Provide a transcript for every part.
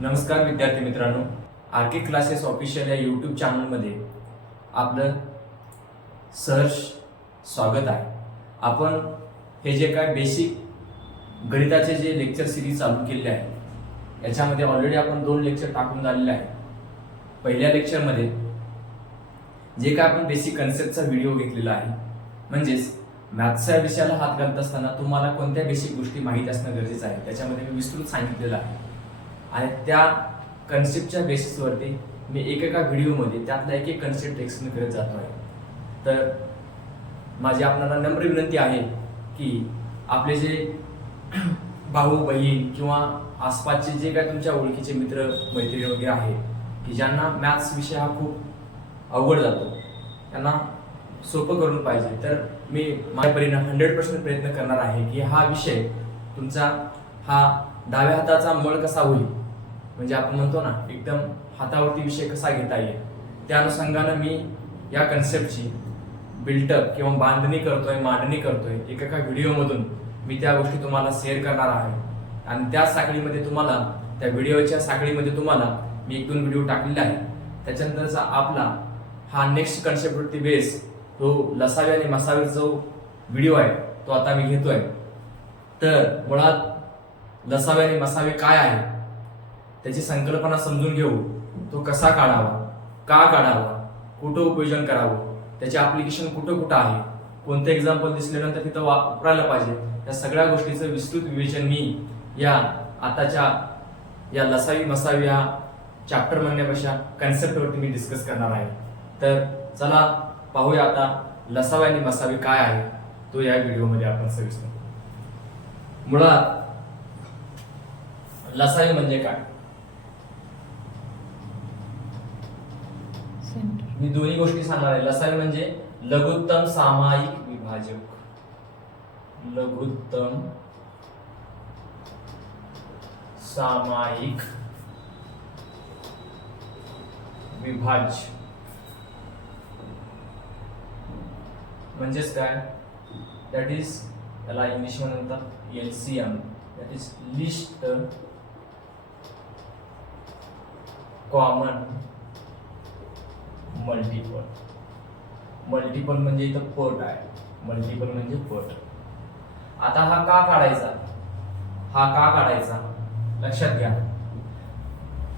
नमस्कार विद्यार्थी मित्रांनो, आर.के. क्लासेस ऑफिशियल या यूट्यूब चॅनलमध्ये आपलं सहर्ष स्वागत आहे. आपण हे जे काय बेसिक गणिताचे जे लेक्चर सिरीज चालू केले आहे याच्यामध्ये ऑलरेडी आपण 2 लेक्चर टाकून झालेले आहे. पहिल्या लेक्चरमध्ये जे काय आपण बेसिक कन्सेप्टचा व्हिडिओ घेतलेला आहे, म्हणजेच मॅथ्सच्या विषयाला हात घालत असताना तुम्हाला कोणत्या बेसिक गोष्टी माहीत असणं गरजेचं आहे त्याच्यामध्ये मी विस्तृत सांगितलेलं आहे. आणि त्या कन्सेप्टच्या बेसिसवरती मी एकेका व्हिडिओमध्ये त्यातला एक कन्सेप्ट एक्सप्लेन करत जातो आहे. तर माझी आपल्याला नम्र विनंती आहे की आपले जे भाऊ बहीण किंवा आसपासचे जे काय तुमच्या ओळखीचे मित्र मैत्रिणी वगैरे आहेत की ज्यांना मॅथ्स विषय हा खूप अवघड जातो, त्यांना सोपं करून पाहिजे, तर मी माझ्या परीने 100% प्रयत्न करणार आहे की हा विषय तुमचा हा डाव्या हाताचा मळ कसा होईल, म्हणजे आपण म्हणतो ना एकदम हातावरती विषय कसा घेता येईल, त्या अनुषंगाने मी या कन्सेप्टची बिल्टअप किंवा मांडणी करतोय. एका व्हिडिओमधून मी त्या गोष्टी तुम्हाला शेअर करणार आहे. आणि त्या साखळीमध्ये तुम्हाला, त्या व्हिडिओच्या साखळीमध्ये तुम्हाला मी 1-2 व्हिडिओ टाकलेले आहे. त्याच्यानंतरचा आपला हा नेक्स्ट कन्सेप्टवरती बेस तो लसावी आणि मसावी जो व्हिडिओ आहे तो आता मी घेतोय. तर मुळात लसावी आणि मसावी काय आहे त्याची संकल्पना समजून घेऊ, तो कसा काढावा, का काढावा, कुठं उपयोजन करावं, त्याचे ऍप्लिकेशन कुठं आहे, कोणते एक्झाम्पल दिसल्यानंतर तिथं वापरायला पाहिजे, या सगळ्या गोष्टीचं विस्तृत विवेचन मी या आताच्या या लसावी मसावी या चॅप्टर म्हणण्यापेक्षा कन्सेप्टवरती मी डिस्कस करणार आहे. तर चला पाहूया आता लसावी आणि मसावी काय आहे तो या व्हिडिओमध्ये आपण सविस्तर. मुळात लसावी म्हणजे काय, मी दोन्ही गोष्टी सांगणार आहे. लसावी म्हणजे लघुत्तम सामायिक विभाजक, लघुत्तम सामायिक विभाज्य म्हणजेच काय, दॅट इज त्याला इंग्लिश मध्ये म्हणतात LCM, that is list common multiple. Multiple म्हणजे इथं पट आहे, मल्टिपल म्हणजे पट. आता हा का काढायचा लक्षात घ्या.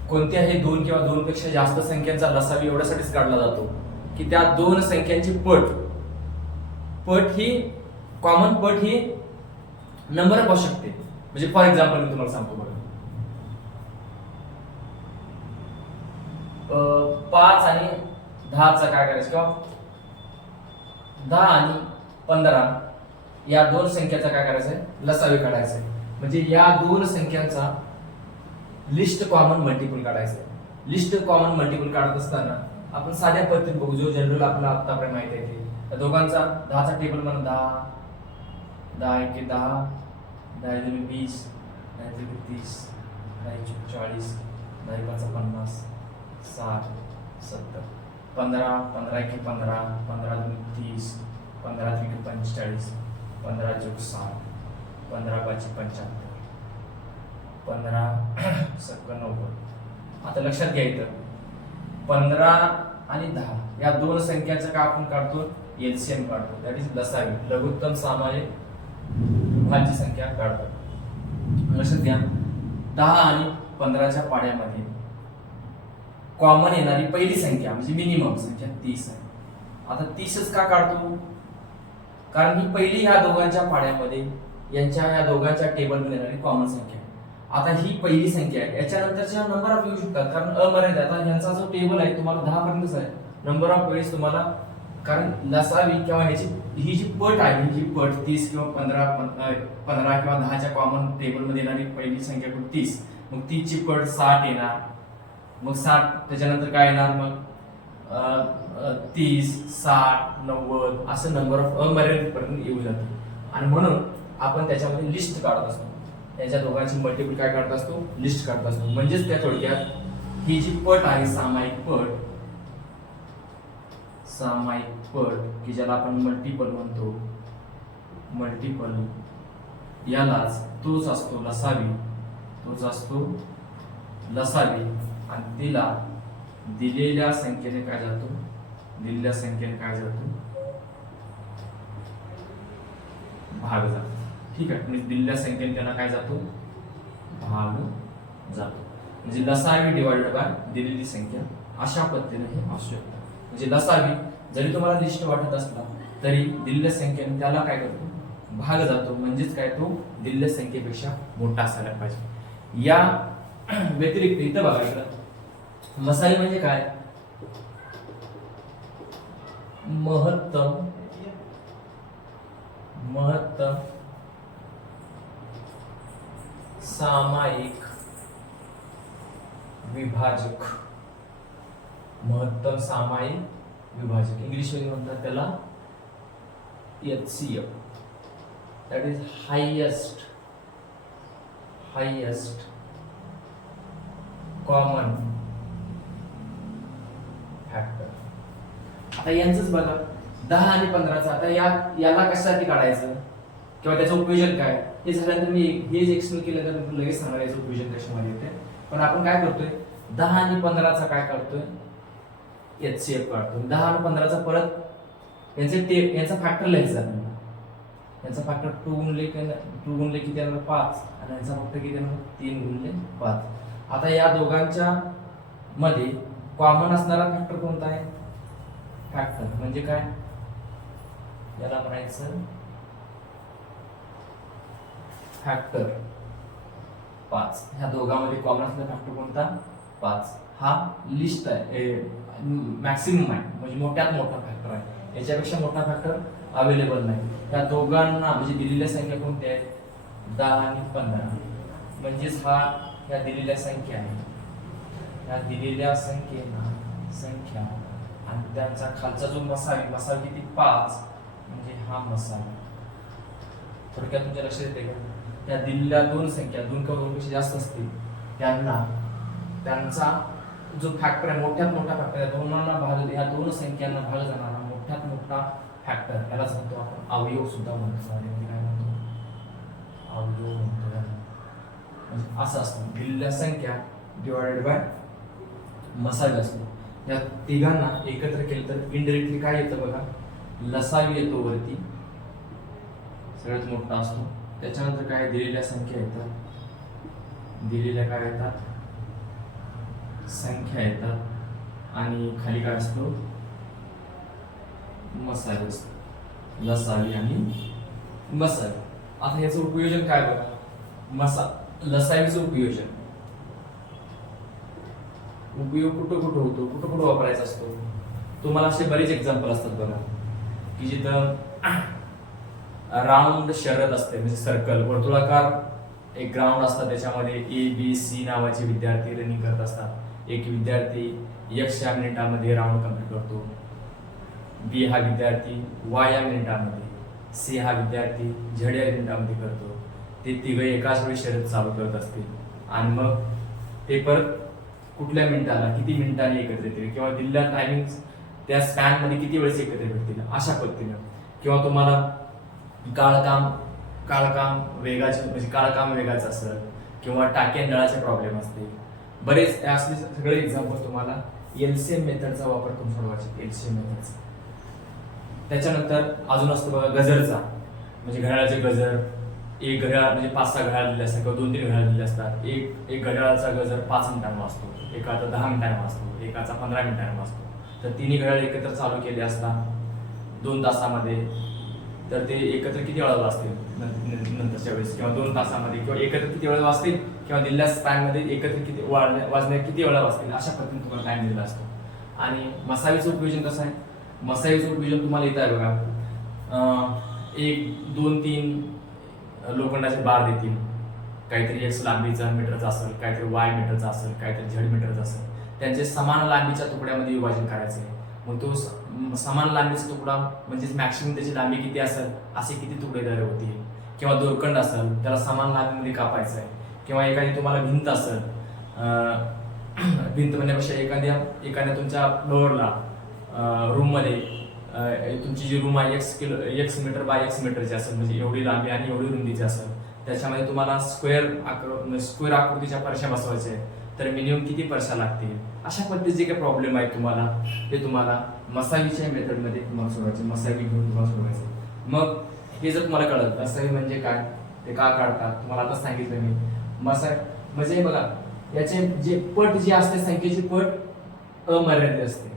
कोणत्याही 2 किंवा 2 पेक्षा जास्त संख्यांचा लसावी एवढ्यासाठीच काढला जातो की त्या 2 संख्यांची पट ही कॉमन पट ही नंबर ऑफ असू शकते. म्हणजे फॉर एक्झाम्पल मी तुम्हाला सांगतो बघा, 5 आणि 10चा काय करायचं, किंवा 10 आणि 15 या 2 संख्याचा काय करायचंय, लसावी काढायचंय. म्हणजे या 2 संख्यांचा लिस्ट कॉमन मल्टिपल काढायचंय. लिस्ट कॉमन मल्टिपल काढत असताना आपण साध्या पद्धतीने बघू, जो जनरल आपल्याला आतापर्यंत माहिती आहे ते. त्या दोघांचा 10चा टेबल म्हणून 10, 10 एके 10, 10 दुनी 20, 10 त्रिके 30, 10 चौके 40, 10 पाचा 50, 60, 70, 15, 15 एके 15, 15 दुनी 30, 15 त्रिके 45, 15 चौके 60, 15 पाची 75, 15 सत्तर 90. आता लक्षात घ्या, इथं 15 आणि 10 या 2 संख्यांचा का आपण काढतो, LCM काढतो, दॅट इज लसावी, लघुत्तम सामायिक विभाज्य संख्या काढतो. लक्षात घ्या, 10 आणि 15च्या पाड्यामध्ये कॉमन येणारी पहिली संख्या म्हणजे मिनिमम संख्या 30 आहे. आता 30च का काढतो, कारण ही पहिली ह्या दोघांच्या पाड्यामध्ये ह्या दोघांच्या टेबलमध्ये येणारी कॉमन संख्या. आता ही पहिली संख्या आहे, याच्यानंतरच्या नंबर ऑफ येऊ शकतात कारण अमर्यादित. आता ह्यांचा जो टेबल आहे तुम्हाला 10 पर्यंतच आहे, नंबर ऑफ वेळेस तुम्हाला, कारण लसावी किंवा ही जी पट आहे, ही पट 30 किंवा 15 किंवा 10च्या कॉमन टेबलमध्ये येणारी पहिली संख्या 30, मग 30 ची पट 60 येणार, मग 60 त्याच्यानंतर काय येणार, मग 30, 60, 90 असं नंबर ऑफ अमर्यादित पर्यंत येऊ जाते. आणि म्हणून आपण त्याच्यामध्ये लिस्ट काढत असतो, त्याच्या दोघांची मल्टिपल काय काढत असतो, लिस्ट काढत असतो. म्हणजेच त्या थोडक्यात ही जी पट आहे सामायिक पट की ज्याला आपण मल्टिपल म्हणतो, मल्टिपल यालाच तोच असतो लसावी, तोच असतो लसावी आणि तिला दिलेल्या संख्येने काय जातो, दिलेल्या संख्येने काय जातो, भाग जातो. ठीक आहे, म्हणजे दिलेल्या संख्येने त्यांना काय जातो, भाग जातो. म्हणजे लसावी डिवाइडेड बाय दिलेली संख्या अशा पद्धतीने हे असू शकतं. म्हणजे लसावी जरी तुम्हाला लिस्ट वाटत असला तरी दिलेल्या संख्येने त्याला काय करतो, भाग जातो. म्हणजेच काय, तो दिलेल्या संख्येपेक्षा मोठा असायला पाहिजे. या व्यतिरिक्त इथं बघा, इकडं मसाई म्हणजे काय, महत्तम सामायिक विभाजक. महत्तम सामायिक विभाजक इंग्लिश मध्ये म्हणतात त्याला HCF. That is highest common factor. आता यांचंच बघा, 10 आणि 15चा. आता याला कशासाठी काढायचं किंवा त्याचं उपयोजन काय हे झाल्यानंतर मी हेच एक्सप्लेन केलं तर लगेच सांगणार याचं उपयोजन कशामध्ये येते. पण आपण काय करतोय, 10 आणि 15चा काय काढतोय, HCF काढतोय. 10 आणि 15चा परत यांचा फॅक्टर लिहायचा. यांचा फॅक्टर 2 गुणले किती येणार, 5. आणि यांचा फॅक्टर किती येणार, 3 गुणले 5. आता या दोघांच्या मध्ये कॉमन असणारा फॅक्टर कोणता आहे, फॅक्टर म्हणजे काय, याला म्हणायचं फॅक्टर 5. ह्या दोघांमध्ये कॉमन असणारा फॅक्टर कोणता, 5. हा लिस्ट आहे, मॅक्सिमम आहे, म्हणजे मोठ्यात मोठा फॅक्टर आहे. याच्यापेक्षा मोठा फॅक्टर अवेलेबल नाही. त्या दोघांना म्हणजे दिलेल्या संख्या कोणत्या आहेत, 10 आणि 15. म्हणजेच ह्या दिलेल्या संख्या आहे, ह्या दिलेल्या संख्या आणि त्यांचा खालचा जो मसावी किती, 5. म्हणजे हा मसावा. थोडक्यात तुमच्या लक्षात येते का, त्या दिलेल्या दोन संख्या 2 किंवा 2 पेक्षा जास्त असतील त्यांचा जो फॅक्टर आहे, मोठ्यात मोठा फॅक्टर आहे, दोनांना भाग, ह्या दोन संख्यांना भाग जाणारा मोठ्यात मोठा फॅक्टर, यालाच म्हणतो आपण अवयव सुद्धा म्हणतो. काय म्हणतो, अवयव म्हणतो. म्हणजे असं असतं, दिलेल्या संख्या डिवाइडेड बाय मसावी असतो. या तिघांना एकत्र केलं तर इनडायरेक्टली काय येतं बघा, लसावी येतो वरती, सगळ्यात मोठा असतो. त्याच्यानंतर काय, दिलेल्या संख्या येतात, दिलेल्या काय येतात, संख्या येतात. आणि खाली काय असतो, मसावी असतो. लसावी आणि मसावी. आता याचं उपयोजन काय बघा, लसावीचं उपयोग कुठं होतो, कुठं वापरायचा असतो. तुम्हाला असे बरेच एक्झाम्पल असतात बघा, की जिथं राऊंड शरद असते, म्हणजे सर्कल, वर्तुळाकार एक ग्राउंड असतात, त्याच्यामध्ये ABC नावाचे विद्यार्थी रनिंग करत असतात. एक विद्यार्थी X या मिनिटामध्ये राऊंड कंप्लीट करतो, B हा विद्यार्थी Y या मिनिटामध्ये, C हा विद्यार्थी Z या मिनिटामध्ये करतो. ते तिघे एकाच वेळी शर्यत चालू करत असतील आणि मग ते परत कुठल्या मिनिटाला किती मिनिटांनी एकत्र येतील किंवा दिलेल्या टायमिंग त्या स्पॅन मध्ये किती वेळेस एकत्र भेटतील अशा पद्धतीने. किंवा तुम्हाला काळकाम वेगाचे म्हणजे काळकाम वेगाचं असेल किंवा टाकी आणि नळाचे प्रॉब्लेम असतील, बरेच असले सगळे एक्झाम्पल तुम्हाला LCM मेथडचा वापर करून सोडवायचे. LCM मेथडचा. त्याच्यानंतर अजून असतो बघा गजरचा, म्हणजे घड्याळाचे गजर. एक घड्याळ म्हणजे 5-6 घड्याळ दिले असतात किंवा 2-3 घड्याळ दिले असतात. एक घड्याळाचा गजर 5 मिनिटांना वाजतो, एकाचा 10 मिनिटांना वाजतो, एकाचा 15 मिनिटांना वाजतो. तर तिन्ही घड्याळ एकत्र चालू केले असतात 2 तासामध्ये, तर ते एकत्र किती वेळा वाजतील नंतरच्या वेळेस, किंवा 2 तासामध्ये, किंवा एकत्र किती वेळा वाजतील, किंवा दिलेल्या स्पॅन मध्ये एकत्र किती वाजण्या किती वेळा वाजतील, अशा पद्धतीने तुम्हाला टाइम दिलेला असतो. आणि मसावीचं उपयोजन कसं आहे, मसावीचं उपयोजन तुम्हाला येत आहे बघा. 1, 2, 3 लोखंडाचे बार देतील, काहीतरी X लांबीचा मीटरचा असेल, काहीतरी Y मीटरचा असेल, काहीतरी Z मीटरचा असेल. त्यांचे समान लांबीच्या तुकड्यामध्ये विभाजन करायचे. मग तो समान लांबीचा तुकडा म्हणजे मॅक्सिमम त्याची लांबी किती असेल असे किती तुकडे तयार होतील. किंवा दोरखंड असेल त्याला समान लांबीमध्ये कापायचं आहे. किंवा एखादी तुम्हाला भिंत असेल, भिंत म्हणण्यापेक्षा एखाद्या तुमच्या फ्लोअरला रूममध्ये तुमची जी रूम आहे X मीटर बाय X मीटरची असेल, म्हणजे एवढी लांबी आणि एवढी रुंदीची असेल. त्याच्यामध्ये तुम्हाला स्क्वेअर आकृतीच्या फरशा बसवायच्या आहेत. तर मिनिमम किती परसा लागतील, अशा पद्धतीचे काही प्रॉब्लेम आहेत तुम्हाला ते तुम्हाला मसावीच्या मेथडमध्ये तुम्हाला सोडवायचे, मसावी घेऊन तुम्हाला सोडवायचे. मग हे जर तुम्हाला कळलं मसावी म्हणजे काय, ते का काढतात तुम्हाला आता सांगितलं मी. मसावी म्हणजे बघा याचे जे पट जे असते संख्येची पट अमर्यादित असते.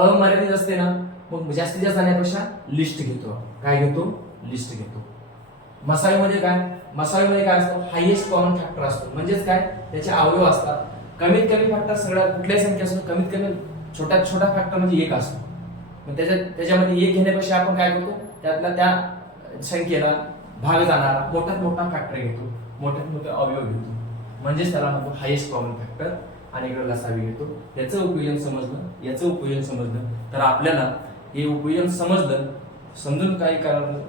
अमर्यादित असते ना, मग जास्तीत जास्त जाण्यापेक्षा लिस्ट घेतो. काय घेतो? लिस्ट घेतो. मसावीमध्ये काय, मसावीमध्ये काय असतं, हायेस्ट कॉमन फॅक्टर असतो. म्हणजेच काय, त्याचे अवयव असतात. कमीत कमी फॅक्टर सगळ्या कुठल्याही संख्या असतो कमीत कमी छोट्यात छोटा फॅक्टर म्हणजे एक असतो. मग त्याच्यामध्ये एक घेण्यापेक्षा आपण काय करतो, त्यातला त्या संख्येला भाग जाणारा मोठ्यात मोठा फॅक्टर घेतो, मोठ्यात मोठे अवयव घेतो. म्हणजेच त्याला म्हणतो हायेस्ट कॉमन फॅक्टर. आणि इकडे लसावी घेतो. याचं उपयोजन समजलं, याचं उपयोजन समजलं तर आपल्याला हे उपयोजन समजून काही कारण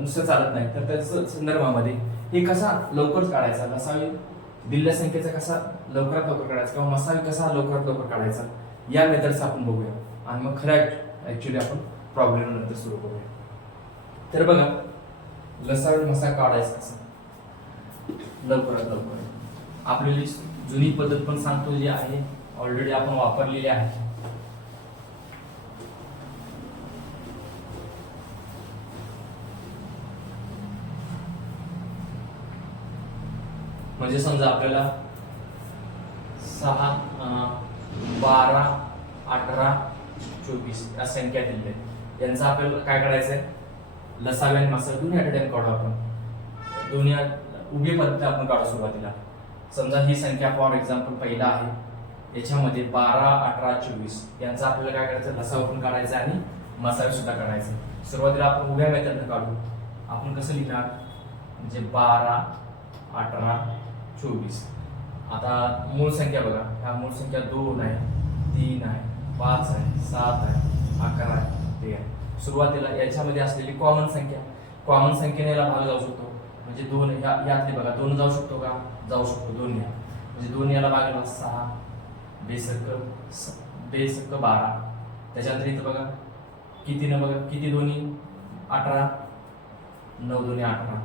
नुसतं चालत नाही. तर त्याच्या संदर्भामध्ये हे कसा लवकर काढायचा, लसावी दिलेल्या संख्येचा कसा लवकरात लवकर काढायचा किंवा मसावी कसा लवकरात लवकर काढायचा, या मेथडचा आपण बघूया. आणि मग खरं ऍक्च्युली आपण प्रॉब्लेम नंतर सुरू करूया. तर बघा लसावी मसा काढायचा कसा लवकरात लवकर. आपली जुनी पद्धत पण सांगतो जी आहे, ऑलरेडी आपण वापरलेली आहे. म्हणजे समजा आपल्याला 6, 12, 18, 24 या संख्या दिल्या आहेत. यांचं आपल्याला काय करायचंय, लसावी आणि मसावी दोन्ही ऍट टाइम काढू आपण. दोन्ही उभी पद्धत आपण काढू सुरुवातीला. समजा ही संख्या फॉर एक्झाम्पल पहिला आहे, याच्यामध्ये 12, 18, 24 यांचा आपल्याला काय करायचं, लसावी पण काढायचा आणि मसावी सुद्धा काढायचं. सुरुवातीला आपण उभ्या मेथडने काढू. आपण कसं लिहिणार, म्हणजे 12, 18, 24. आता मूळ संख्या बघा, ह्या मूळ संख्या 2 आहे, 3 आहे, 5 आहे, 7 आहे, 11 आहे, 13 आहे. सुरुवातीला याच्यामध्ये असलेली कॉमन संख्येने याला भाग जाऊ शकतो. म्हणजे 2 यातले बघा 2 जाऊ शकतो का, जाऊ शकतो. 2 या म्हणजे 2 याला भागाला 6, बेसक 12. त्याच्यानंतर इथं बघा किती न बघा, किती दोन्ही 18, 9 दोन्ही 18.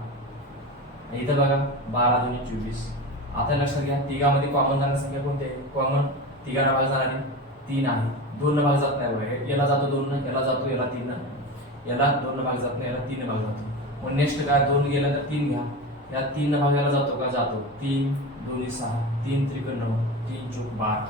इथं बघा 12 दोन्ही 24. आता लक्षात घ्या तिघामध्ये कॉमन जाणारी संख्या कोणती आहे, कॉमन तिघांना भाग जाणारी 3 आहे. 2 न भाग जात नाही बघा, याला जातो 2 न, याला जातो, याला 3 न, याला 2 न भाग जात नाही, याला 3 न भाग जातो. मग नेक्स्ट काय, 2 गेला तर 3 घ्या, या 3 न भागाला जातो का, जातो. 3 दोन्ही 6, 3 त्रिक 9, 3 चौक 12.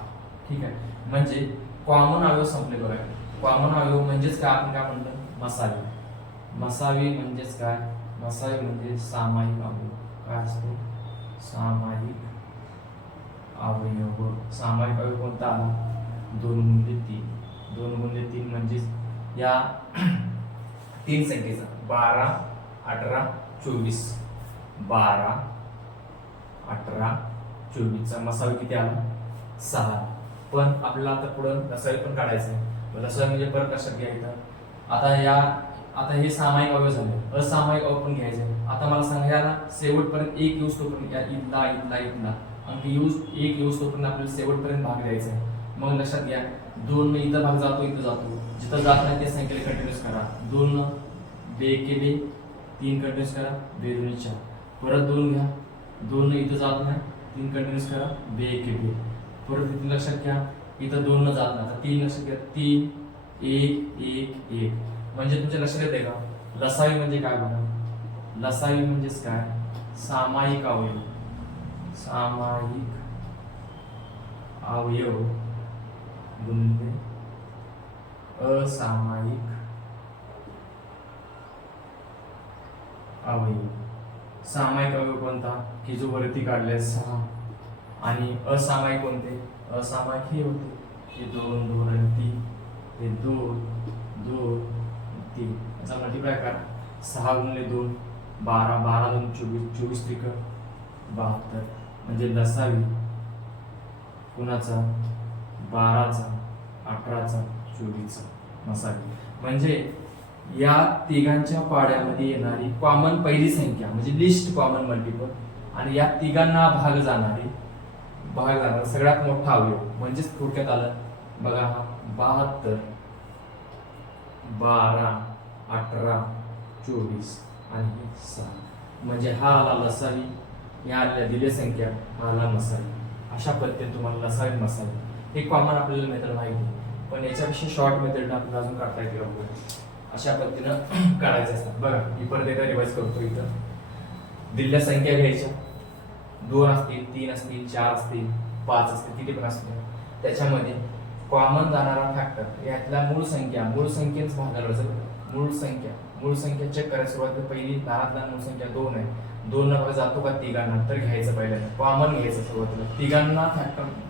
ठीक आहे, म्हणजे कॉमन अवयव संपले बघा. कॉमन अवयव म्हणजेच काय, आपण काय म्हणतो, मसावी. मसावी म्हणजेच काय, मसावी म्हणजे सामायिक अवयव. काय असतो, सामायिक अवयव. सामायिक अवयव कोणता आला, 2 गुणिले 3. 2 गुणिले 3 म्हणजेच या 3 संख्येचा 12, 18, 24. 12, 18, 24 चा मसावी किती आला, 6. पण आपल्याला आता पुढे लसावी पण काढायचं आहे. लसावी म्हणजे परत लक्षात घ्यायचं. आता हे सामायिक अवयव झाले, असामायिक अवयव पण घ्यायचे. आता मला सांगा, याला शेवटपर्यंत 1 येऊस तोपर्यंत, या इथला अंक एक येऊस तोपर्यंत आपल्याला शेवटपर्यंत भाग द्यायचा आहे. मग लक्षात घ्या, 2 इथं भाग जातो, इथं जातो. जिथं जात नाही त्या संख्येला कंटिन्यूस करा. 2 2 केले, 3 कंटिन्यूस करा, 2 2 4. परत 2 घ्या, 2 इथं जात नाही, 3 कंटिन्यूस करा, 2 केले. परत इथे लक्षात घ्या, इथं 2 न जात नाही, आता 3 लक्षात घ्या, 3 1 1 1. म्हणजे तुमच्या लक्षात येते का, लसावी म्हणजे काय बघा, लसावी म्हणजेच काय, सामायिक अवयव. सामायिक अवयव गुणिले असामायिक अवयव. सामायिक अवयव कोणता, की जो वरती काढले 6. आणि असामायिक कोणते, असामायिक हे होते, हे 2 2 आणि 3. हे 2 2 3. याचा मल्टिप्लाय करा, 6 गुणिले 2 12, 12 2 24, 24 त्रिक 72. म्हणजे लसावी कुणाचा, 12चा, 18चा, 24चा मसावी. म्हणजे या तिघांच्या पाड्यामध्ये येणारी कॉमन पहिली संख्या म्हणजे लिस्ट कॉमन मल्टिपल, आणि या तिघांना भाग जाणारा सगळ्यात मोठा अवयव. म्हणजेच थोडक्यात आलं बघा, हा 72, 12, 18, 24 आणि 6. म्हणजे हा आला लसावी, या आलेल्या दिल्या संख्या, हा आला मसावी. अशा पद्धतीने तुम्हाला लसावी मसावी हे कॉमन आपल्याला मेथड माहिती आहे, पण याच्यापेक्षा शॉर्ट मेथड आपल्याला अजून काढता येते अशा पद्धतीनं काढायचे असतात. बघा ही परत एकदा रिवाइज करतो. इथं दिलेल्या संख्या घ्यायच्या, 2 असतील, 3 असतील, 4 असतील, 5 असतील, किती पण असतील. त्याच्यामध्ये कॉमन जाणारा फॅक्टर यातल्या मूळ संख्येच भागायचं. मूळ संख्या चेक करायला सुरुवात. पहिली लहान मूळ संख्या 2 आहे. 2 ना भाग जातो का तिघांना, तर घ्यायचं पहिल्यांदा कॉमन घ्यायचं सुरुवातीला.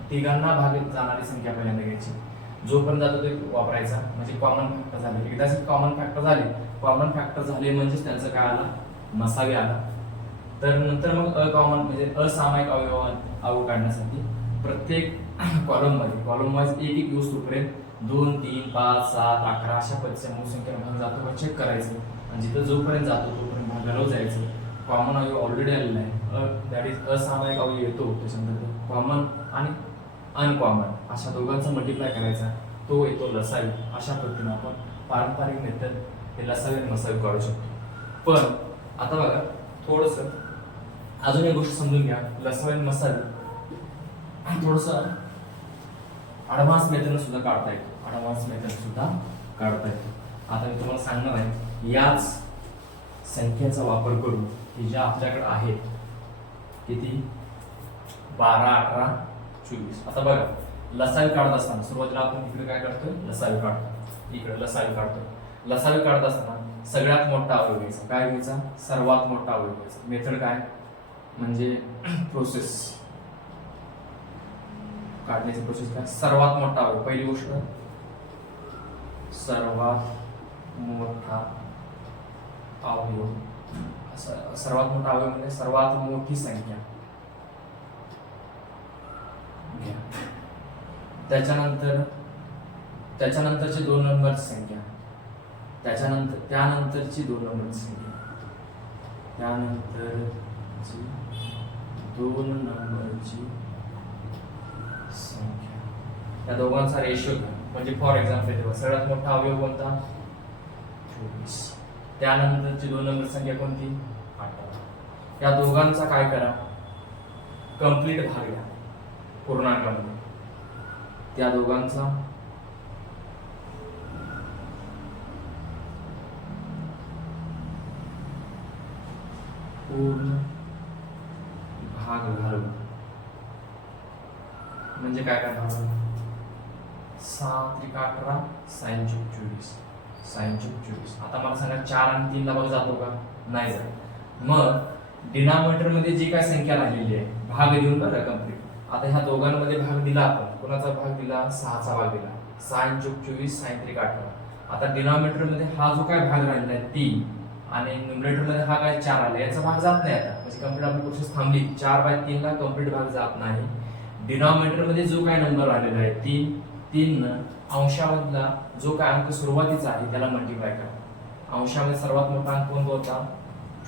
तिघांना भाग जाणारी संख्या पहिल्यांदा घ्यायची. जोपर्यंत जातो ते वापरायचा, म्हणजे कॉमन फॅक्टर झाले. एकदा कॉमन फॅक्टर झाले म्हणजेच त्यांचं काय आलं, मसावी आला. तर नंतर मग अकॉमन म्हणजे असामायिक अवयव काढण्यासाठी प्रत्येक कॉलम वाईज एक यूज पर्यंत 2, 3, 5, 7, 11 अशा पद्धतीच्या मूळ संख्या भाग जातो का चेक करायचं, आणि जिथं जोपर्यंत जातो तोपर्यंत भागाला जायचं. कॉमन अवयव ऑलरेडी आलेला आहे, दॅट इज असामायिक अवयव येतो, त्याच्यानंतर कॉमन आणि अनकॉमन अशा दोघांचा मल्टिप्लाय करायचा, तो येतो लसावी. अशा पद्धतीने आपण पारंपरिक मेथड हे लसावी आणि मसावी काढू शकतो. पण आता बघा थोडस अजून एक गोष्ट समजून घ्या. लसावी आणि मसावी थोडस ऍडव्हान्स मेथड सुद्धा काढता येतो. आता मी तुम्हाला सांगणार आहे, याच संख्येचा वापर करून की ज्या आपल्याकडे आहेत, किती 12, 18, 24. आता बघा लसावी काढत असताना सुरुवातीला आपण इकडे काय करतोय, लसावी काढतो. लसावी काढत असताना सगळ्यात मोठा अवयव घ्यायचा. काय घ्यायचा, सर्वात मोठा अवयव घ्यायचा. मेथड काय म्हणजे प्रोसेस काढण्याची प्रोसेस काय, सर्वात मोठा अवयव. पहिली गोष्ट सर्वात मोठा अवयव म्हणजे सर्वात मोठी संख्या घ्या. त्याच्यानंतरची 2 नंबरची संख्या, त्यानंतरची 2 नंबरची संख्या, या दोघांचा रेशो घ्या. म्हणजे फॉर एक्झाम्पल सगळ्यात मोठा अवयव कोणता, 24. त्यानंतरची 2 नंबर संख्या कोणती, 18. या दोघांचा काय करा, कंप्लीट भाग घ्या पूर्णांकामध्ये. त्या दोघांचा पूर्ण भाग घालून म्हणजे काय करणार, 6 त्रिक 18 साइन चूक 24. आता मला सांगा 4 आणि 3 ला भाग जातो का, नाही जात. मग डिनॉमिनेटर मध्ये जी काय संख्या राहिलेली आहे भाग देऊन बघा कंप्लीट. आता ह्या दोघांमध्ये भाग दिला आपण, कोणाचा भाग दिला, 6चा भाग दिला, साइन चूक 24 साइन त्रिक 18. आता डिनॉमिनेटर मध्ये हा जो काय भाग राहिलेला आहे 3 आणि न्यूमरेटर मध्ये हा काय 4 आला, याचा भाग जात नाही. आता म्हणजे कंप्लीट आपली प्रोसेस थांबली. 4/3 ला कंप्लीट भाग जात नाही. डिनॉमिनेटर मध्ये जो काय नंबर आलेला आहे 3 अंशामधला जो काय अंक सुरुवातीचा आहे त्याला मल्टिप्लाय करा. अंशामध्ये सर्वात मोठा अंक कोणता होता,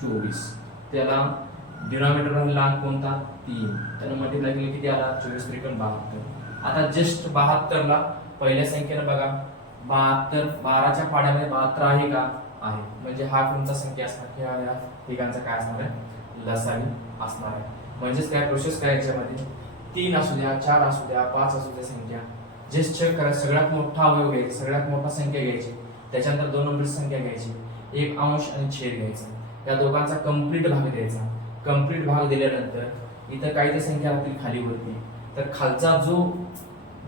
24. त्याला डिनॉमिनेटर मधला अंक कोणता, 3. त्याला मल्टिप्लाय केलं किती आला, 24 त्रिकोण 72. आता जस्ट 72 ला पहिल्या संख्येनं बघा 72, 12च्या पाड्यामध्ये 72 आहे का, आहे. म्हणजे हा कोणता संख्या असणार, या ठिकाणचा काय असणार आहे, लसावी असणार आहे. म्हणजेच काय प्रोसेस काय याच्यामध्ये 3 असू द्या, 4 असू द्या, 5 असू द्या, संख्या जस्ट चेक करा. सगळ्यात मोठा अवयव घ्यायचा, सगळ्यात मोठा संख्या घ्यायची, त्याच्यानंतर 2 नंबरची संख्या घ्यायची, एक अंश आणि छेद घ्यायचा. या दोघांचा कंप्लीट भाग द्यायचा. कंप्लीट भाग दिल्यानंतर इथं काही त्या संख्या राहतील खाली वरती, तर खालचा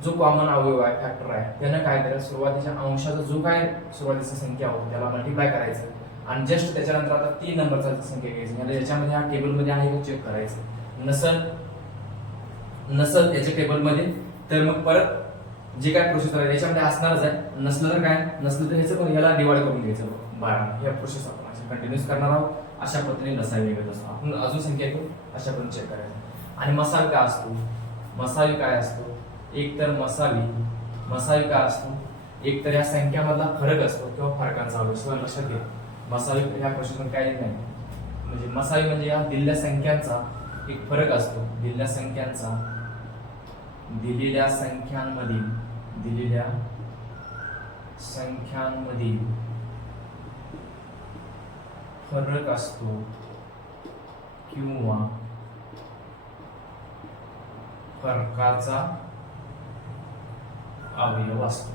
जो कॉमन अवयव आहे, फॅक्टर आहे, त्यानं काय करायचं, सुरुवातीच्या अंशाचा जो काय सुरुवातीची संख्या होती त्याला मल्टिप्लाय करायचं. आणि जस्ट त्याच्यानंतर आता 3 नंबरचा संख्या घ्यायची. याच्यामध्ये हा टेबलमध्ये आहे का चेक करायचं. नसल याच्या टेबलमध्ये, तर मग परत जे काय प्रोसेस आहे याच्यामध्ये असणारच आहे. नसलं तर ह्याचं पण याला डिवाइड करून घ्यायचं 12. या प्रोसेस आपण अशा कंटिन्यूस करणार आहोत. अशा पद्धतीने लसावी निघत असतो. आपण अजून संख्या घेऊन अशा पद्धतीने चेक करायचं. आणि मसावी काय असतो, एक तर मसावी काय असतो, एक तर या संख्यामधला फरक असतो किंवा फरकांचा अभ्यास. लक्षात घ्या, मसावी ह्या क्वेश्चन काही नाही. म्हणजे मसावी म्हणजे या दिलेल्या संख्यांचा एक फरक असतो. दिलेल्या संख्यांमधील फरक असतो किंवा फरक असतो. 1 फरकाचा अवयव असतो.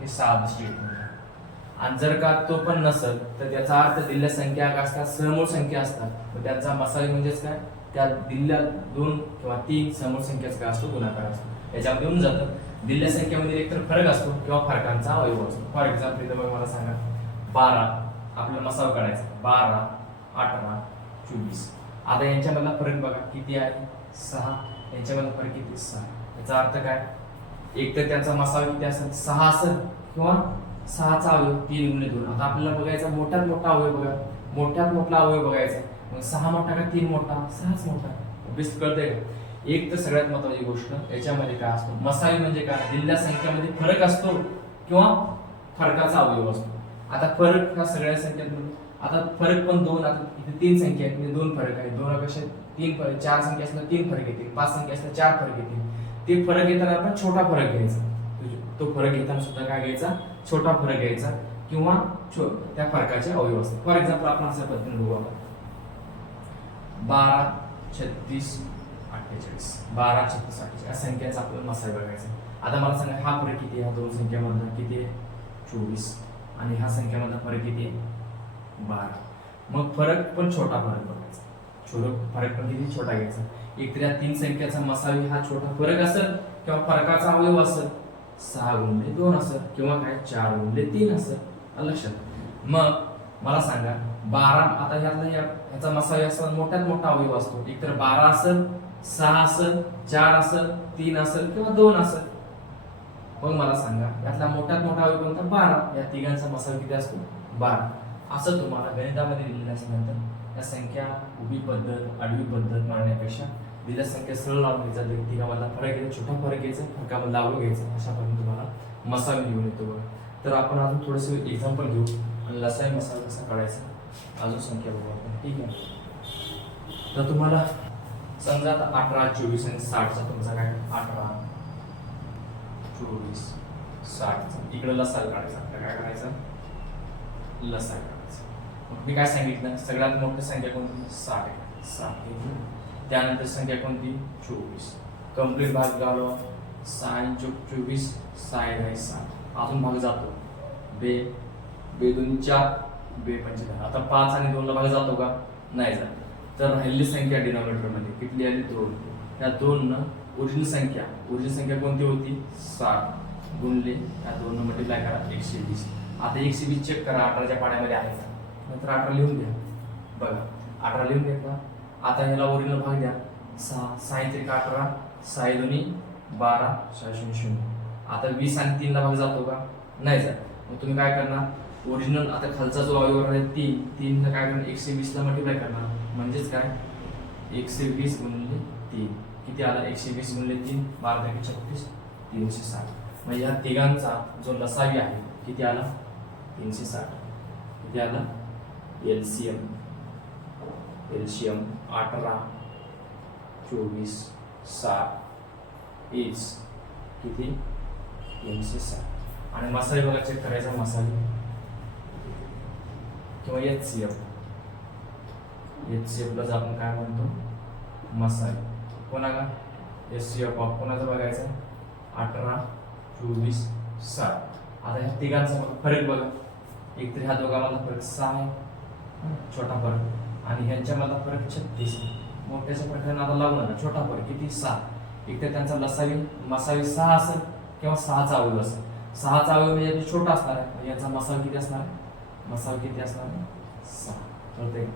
हे साधं स्टेटमेंट आहे. आणि जर का तो पण नसेल तर त्याचा अर्थ दिलेल्या संख्या काय असतात, समूळ संख्या असतात. मग त्याचा मसावी म्हणजेच काय, त्या दिलेल्या 2 किंवा 3 समूळ संख्याचा काय असतो, गुणाकार असतो. याच्यामध्ये येऊन जातं दिलेल्या संख्येमध्ये एकतर फरक असतो किंवा फरकांचा अवयव असतो. फॉर एक्झाम्पल इथं बघा, मला सांगा 12 आपल्याला मसावा काढायचा, 12, 18, 24. आता यांच्यामधला फरक बघा किती आहे, 6. यांच्यामधला फरक किती, 6. याचा अर्थ काय, एक तर त्यांचा मसावा किती असेल, 6 असेल किंवा 6चा अवयव 3 गुणिले 2. आता आपल्याला बघायचा मोठ्यात मोठा अवयव बघा, मोठ्यात मोठा अवयव बघायचा. मग 6 मोठा का 3 मोठा, 6च मोठा. बेस्ट कळतंय का. एक तर सगळ्यात महत्त्वाची गोष्ट याच्यामध्ये काय असतो, मसावी म्हणजे काय, दिलेल्या संख्येमध्ये फरक असतो किंवा फरकाचा अवयव असतो. आता फरक हा सगळ्या संख्यांमध्ये, आता फरक पण 2, आता इथे 3 संख्या आहेत म्हणजे 2 फरक आहे. 2 पेक्षा 3 फरक, 4 संख्या असल्या 3 फरक येतील, 5 संख्या असल्या 4 फरक येतील. ते फरक येताना आपण छोटा फरक घ्यायचा. तो फरक घेताना सुद्धा काय घ्यायचा, छोटा फरक घ्यायचा किंवा त्या फरकाचे अवयव असतात. फॉर एक्झाम्पल आपण अशा पद्धतीने बघू, आपण 12, 36, 48, 12, 36, 48 या संख्यांचा आपल्याला मसाला बघायचा. आता मला सांगा हा फरक किती आहे, ह्या 2 संख्यामधला किती आहे, 24. आणि ह्या संख्यामधला फरक किती आहे, 12. मग फरक पण छोटा फरक बघायचा, फरक पण किती छोटा घ्यायचा. एक तर या 3 संख्याचा मसावी हा छोटा फरक असेल किंवा फरकाचा अवयव असेल, 6 गुणिले 2 असेल किंवा काय 4 गुणिले 3 असेल. लक्षात. मग मला सांगा 12, आता ह्याचा मसावी असा मोठ्यात मोठा अवयव असतो. एक तर 12 असेल, 6 असेल, 4 असेल, 3 असेल किंवा 2 असेल. मग मला सांगा यातला मोठ्यात मोठा अवयव कोणता, 12. या तिघांचा मसावी किती असतो, 12. असं तुम्हाला गणितामध्ये दिलेलं असल्यानंतर या संख्या उभी पद्धत, आडवी पद्धत मांडण्यापेक्षा दिलेल्या संख्या सरळ लावून घ्यायचा, तिघामधला फरक घ्यायचा, छोटा फरक घ्यायचा, फरकामधला अवयव घ्यायचा. अशा पद्धतीने तुम्हाला मसावी लिहून येतो बघा. तर आपण अजून थोडंसं एक्झाम्पल घेऊ आणि लसाई मसाला कसा काढायचा अजून संख्या बघू आपण. ठीक आहे. तर तुम्हाला समजा आता 18, 24 आणि 60चा तुमचा काय, 18, 24, 60 इकडे लसाल काढायचा. आपल्याला काय करायचं, लसाल काढायचा. मग मी काय सांगितलं, सगळ्यात मोठी संख्या कोणती, 60 आहे. 60 घेतली. त्यानंतर संख्या कोणती, 24. कंप्लीट भाग घालवा, 6 × 24, 6 × 60. अजून भाग जातो, बे 2 4, बे 45. आता 5 आणि 2 ला भाग जातो का, नाही जात. तर राहिलेली संख्या डिनॉमिनेटर मध्ये किती आली, 2. त्या 2 न ओरिजिनल संख्या कोणती होती, 60 गुणले त्या 2 न मल्टिप्लाय करा, 120. आता 120 चेक करा 18च्या पाड्यामध्ये आहे का, नंतर 18 लिहून घ्या. बघा 18 लिहून घेतला. आता ह्याला ओरिजिनल भाग द्या, 6 6 × 18, 6 2 12, 6 0 0. आता 20 आणि 3 ला भाग जातो का, नाही जात. मग तुम्ही काय करणार, ओरिजिनल आता खालचा जो अवयव आहे 3 ला काय करणार, 120 ला मल्टिप्लाय करणार. म्हणजेच काय, 120 गुणिले 3 किती आला, 120 गुणिले 3, 12 × 36, 360. म्हणजे ह्या तिघांचा जो लसावी आहे किती आला, 360. किती आला, एलसीएम 18, 24, 60 इज किती, 360. आणि मसाले बघा चेक करायचा, मसाले किंवा एचसीएफ प्लस आपण काय म्हणतो, मसाले. कोणा का, एचसीएफ ऑफ कोणाचा बघायचा, 18, 24, 60. आता ह्या तिघांचा फरक बघा. एक तर ह्या दोघांमधला फरक 6 आहे, छोटा फरक. आणि ह्यांच्यामधला फरक 36. मोठ्याच्या फरकाने आता लावू नका, छोटा फरक किती, 6. एक तर त्यांचा मसावी 6 असेल किंवा 6चा अवयव असेल. 6चा अवयव म्हणजे छोटा असणार आहे, याचा मसावी किती असणार, मसावी किती असणार, 6. कळतंय,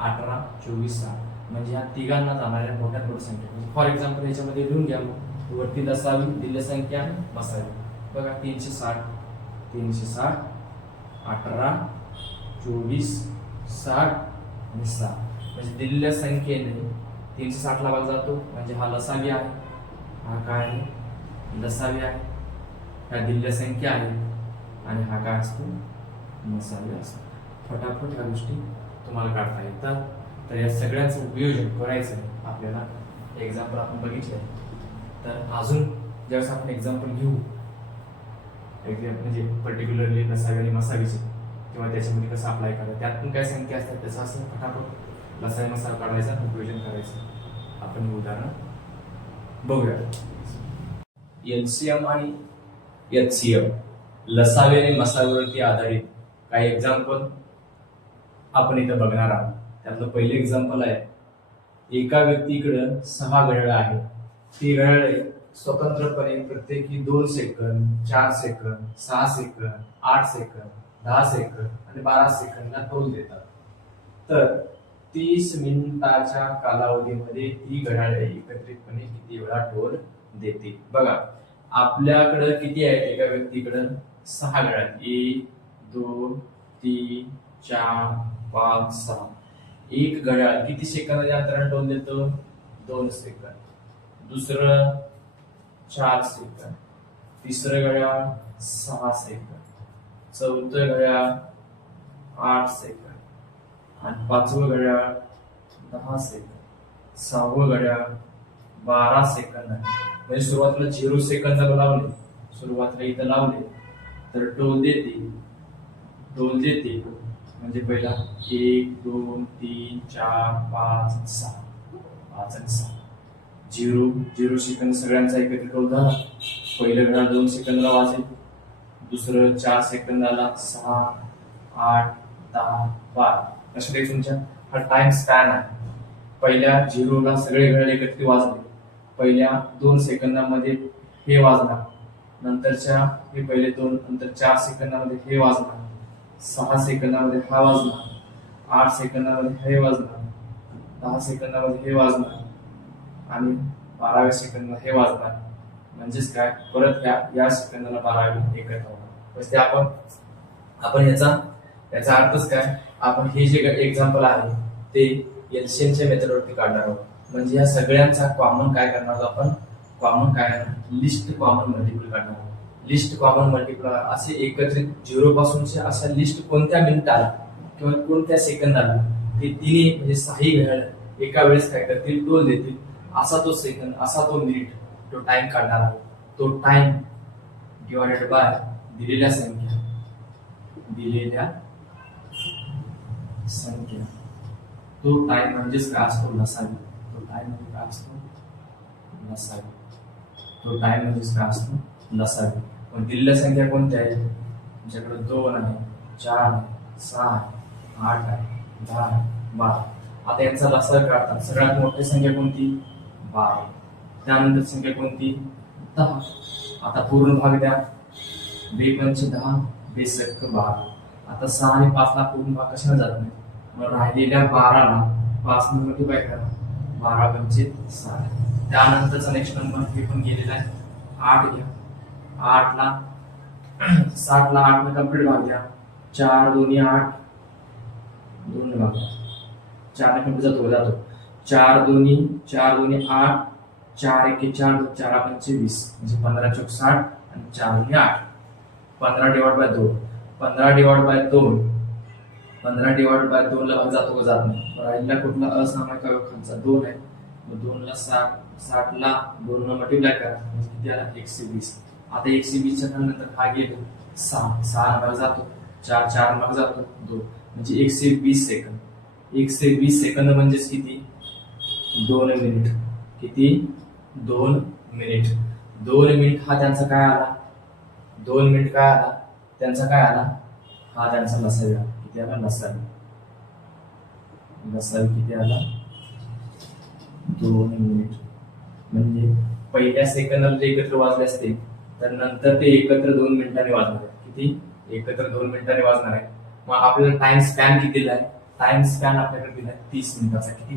18, 24, 60. म्हणजे ह्या तिघांना जाणाऱ्या मोठ्यात मोठी संख्या. फॉर एक्झाम्पल याच्यामध्ये लिहून घ्या, वरती लसावी, दिलेली संख्या, मसावी. बघा 360, 18, 24, 60 आणि 6. म्हणजे दिलेल्या संख्येने 360 ला भाग जातो, म्हणजे हा लसावी आहे, हा काय आहे, लसावी आहे. ह्या दिलेल्या संख्या आहे आणि हा काय असतो, मसावी असतो. फटाफट ह्या गोष्टी तुम्हाला काढता येतात. तर या सगळ्यांचं उपयोजन करायचं आपल्याला. एक्झाम्पल आपण बघितलंय. तर अजून ज्यावेळेस आपण एक्झाम्पल घेऊ, म्हणजे पर्टिक्युलरली लसावी आणि मसावीचे, किंवा त्याच्यामध्ये कसं अप्लाय करायचं, त्यातून काय संख्या असतात त्याचं असं फटाफट लसावी मसाला काढायचा, उपयोजन करायचं. आपण हे उदाहरण बघूया. एलसीएम आणि एचसीएम, लसावे आणि मसाव्यावरती आधारित काही एक्झाम्पल आपण इथं बघणार आहोत. त्यातलं पहिलं एक्झाम्पल आहे, एका व्यक्तीकडे 6 घड्याळ आहे. ती घड्याळे स्वतंत्रपणे प्रत्येकी 2 second, 4 second, 6 second, 8 second, 10 second आणि 12 सेकंदला टोल देतात. तर 30 मिनिटाच्या कालावधीमध्ये ती घड्याळे एकत्रितपणे किती वेळा टोल देते? बघा, आपल्याकडे किती आहे? एका व्यक्तीकडे 6 घड्याळ, 1 2 3 4 5 6. एक घड्याळ किती सेकंदाच्या अंतराने टोल देतो? 2 सेकंद. दुसरं 4 सेकंद. तिसरं घड्याळ 6 सेकंद. चौथं घड्याळ 8 सेकंद आणि 5वं घड्याळ 10 सेकंद. 6वं घड्याळ 12 सेकंद आहे. म्हणजे सुरुवातीला 0 सेकंदाला लावले, सुरुवातीला इथं लावले तर टोल देते म्हणजे पहिला 1 2 3 4 5 6, 5 आणि 6. 0 सेकंद सगळ्यांचा एकत्रित टोल झाला. पहिलं घड्याळ 2 सेकंदला वाजेल, दुसरं 4 सेकंदाला, 6 8 10 12. अशा काही तुमच्या हा टाइम स्पॅन आहे. पहिल्या 0ला सगळे घड्याळ एकत्रित वाजले, पहिल्या 2 सेकंदामध्ये हे वाजणार, नंतरच्या हे पहिले 2, नंतर 4 सेकंदामध्ये हे वाजणार, 6 सेकंदामध्ये हा वाजणार, 8 सेकंदामध्ये हे वाजणार, 10 सेकंदामध्ये हे वाजणार आणि 12व्या सेकंदाला हे वाजणार. म्हणजेच काय, परत या सेकंदाला 12वी एकत्र होणार. म्हणजे आपण याचा अर्थच काय, आपण हे जे एक्झाम्पल आहे ते एलसीएमच्या मेथडवरती काढणार आहोत. म्हणजे या सगळ्यांचा कॉमन काय करणार आहोत आपण? कॉमन काय, लिस्ट कॉमन मल्टिपल काढणार आहोत. लिस्ट कॉमन मल्टिपल असे एकत्रित 0 पासूनचे अशा लिस्ट कोणत्या मिनिटाला किंवा कोणत्या सेकंदाला ते तिन्ही म्हणजे 6 घड्याळ एका वेळेस काय करतील? टोल देतील. असा तो सेकंद, असा तो मिनिट, तो टाइम काढणार आहोत. तो टाइम डिवायडेड बाय दिलेल्या संख्या, तो टाइम म्हणजेच काय असतो? नसावी. तो टाइम म्हणजे काय असतो? नसावी. तो टाइम म्हणजेच काय असतो? नसावी. पण दिलेल्या संख्या कोणत्या आहेत? तुमच्याकडे 2 आहे, 4 आहे, 6 आहे, 8 आहे, 10 आहे, 12. आता यांचा लसावी काढतात. सगळ्यात मोठी संख्या कोणती? 12. त्यानंतर संख्या कोणती? 10. आता पूर्ण भाग द्या. 2 पंचे 10, 2 सक्क 12. आता 6 आणि 5 ला पूर्ण भाग कशाने जात नाही, मग राहिलेल्या 12ला 5 ने मल्टिप्लाय करा. 12 पंचे 60. त्यानंतरचा नेक्स्ट नंबर हे पण गेलेला आहे. 8 घ्या. 8 ला 60 ला 8 ने कंप्लीट भाग द्या. 4 2 8, 2 ने भाग 4 ने कंप्लीट जातो. 4 2 8, 4 1 4, 4 पंचे 20 म्हणजे 15 चौक 60 आणि 4 2 8. 15 divide by 2, 15 divide by 2, 15 divide by 2 ला भाग जातो का? जात नाही. राहिलेला कुठला असामायिक अवयव खालचा 2 आहे. मग 2 ला 60 ला 2 ने मल्टिप्लाय करा म्हणजे किती आला? 120. आता 120 च्या नंतर हा गेलो 6 भाग जातो, 4 भाग जातो 2 म्हणजे 120 सेकंद. 120 सेकंद म्हणजेच किती? 2 मिनिट. किती? 2 मिनिट. 2 मिनिट हा त्यांचा काय आला? 2 मिनिट काय आला? त्यांचा काय आला? हा त्यांचा लसावी. किती आला? लसावी किती आला? 2 मिनिट. म्हणजे पहिल्या सेकंदाला जे एकत्र वाजले असते तर नंतर ते एकत्र 2 मिनिटांनी वाजणार आहे. किती? एकत्र 2 मिनिटांनी वाजणार आहे. मग आपल्याला टाइम स्पॅन किती दिलाय? टाइम स्पॅन आपल्याकडे दिलाय 30 मिनिटाचा. किती